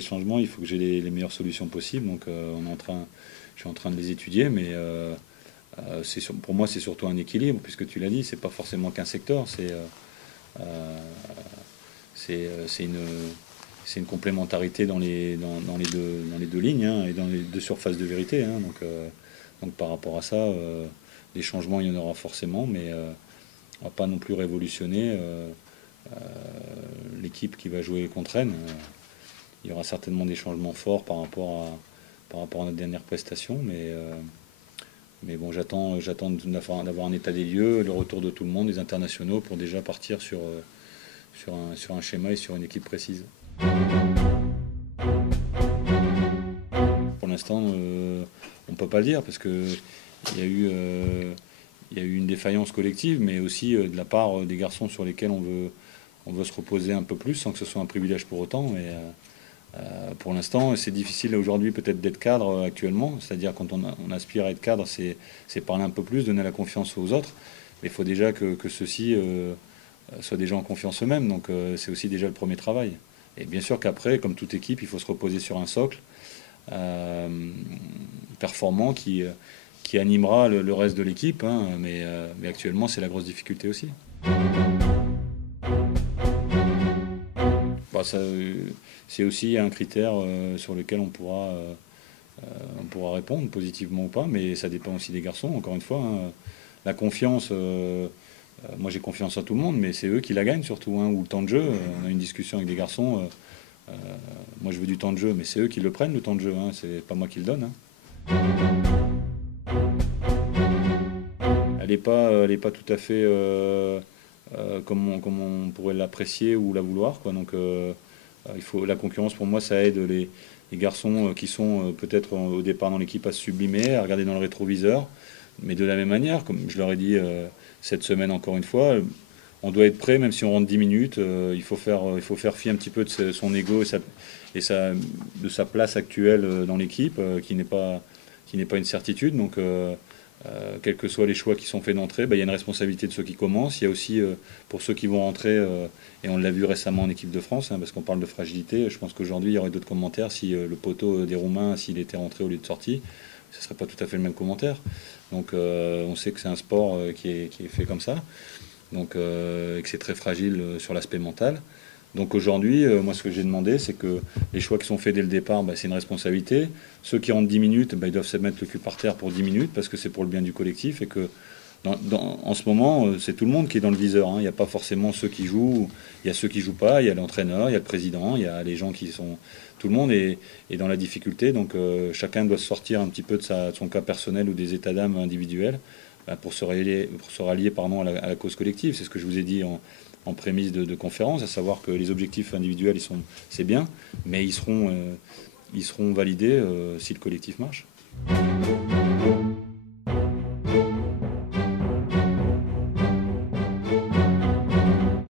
des changements, il faut que j'ai les meilleures solutions possibles. Donc je suis en train de les étudier, mais pour moi c'est surtout un équilibre, puisque tu l'as dit, c'est pas forcément qu'un secteur, euh, c'est une complémentarité dans les deux lignes, hein, et dans les deux surfaces de vérité, hein. Donc par rapport à ça, des changements il y en aura forcément, mais on va pas non plus révolutionner l'équipe qui va jouer contre Rennes. Il y aura certainement des changements forts par rapport à notre dernière prestation, mais bon, j'attends d'avoir un état des lieux, le retour de tout le monde, des internationaux, pour déjà partir sur un schéma et sur une équipe précise. Pour l'instant, on ne peut pas le dire, parce qu'il y a eu, il y a eu une défaillance collective, mais aussi de la part des garçons sur lesquels on veut se reposer un peu plus, sans que ce soit un privilège pour autant. Mais pour l'instant, c'est difficile aujourd'hui peut-être d'être cadre actuellement. C'est-à-dire quand on aspire à être cadre, c'est parler un peu plus, donner la confiance aux autres. Mais il faut déjà que ceux-ci soient déjà en confiance eux-mêmes. Donc c'est aussi déjà le premier travail. Et bien sûr qu'après, comme toute équipe, il faut se reposer sur un socle performant qui animera le reste de l'équipe, hein. Mais actuellement, c'est la grosse difficulté aussi. Bah, c'est aussi un critère sur lequel on pourra répondre positivement ou pas, mais ça dépend aussi des garçons, encore une fois, hein. La confiance, moi j'ai confiance en tout le monde, mais c'est eux qui la gagnent surtout, hein. Ou le temps de jeu, on a une discussion avec des garçons, moi je veux du temps de jeu, mais c'est eux qui le prennent, le temps de jeu, hein. C'est pas moi qui le donne, hein. Elle est pas tout à fait comme on pourrait l'apprécier ou la vouloir, quoi. Donc la concurrence, pour moi, ça aide les garçons qui sont peut-être au départ dans l'équipe à se sublimer, à regarder dans le rétroviseur. Mais de la même manière, comme je leur ai dit cette semaine encore une fois, on doit être prêt, même si on rentre 10 minutes. Il faut faire fi un petit peu de son ego de sa place actuelle dans l'équipe, qui n'est pas une certitude. Donc quels que soient les choix qui sont faits d'entrée, il y a une responsabilité de ceux qui commencent. Il y a aussi, pour ceux qui vont rentrer, et on l'a vu récemment en équipe de France, hein, parce qu'on parle de fragilité, je pense qu'aujourd'hui, il y aurait d'autres commentaires si le poteau des Roumains, s'il était rentré au lieu de sorti, ce ne serait pas tout à fait le même commentaire. Donc on sait que c'est un sport qui est fait comme ça, donc, et que c'est très fragile sur l'aspect mental. Donc aujourd'hui, moi ce que j'ai demandé, c'est que les choix qui sont faits dès le départ, c'est une responsabilité. Ceux qui rentrent 10 minutes, ils doivent se mettre le cul par terre pour 10 minutes, parce que c'est pour le bien du collectif, et que en ce moment, c'est tout le monde qui est dans le viseur, hein. Il n'y a pas forcément ceux qui jouent, il y a ceux qui jouent pas, il y a l'entraîneur, il y a le président, il y a les gens qui sont... Tout le monde est dans la difficulté, donc chacun doit se sortir un petit peu de son cas personnel ou des états d'âme individuels pour se rallier pardon, à la cause collective. C'est ce que je vous ai dit en prémisse de conférence, à savoir que les objectifs individuels, c'est bien, mais ils seront validés si le collectif marche.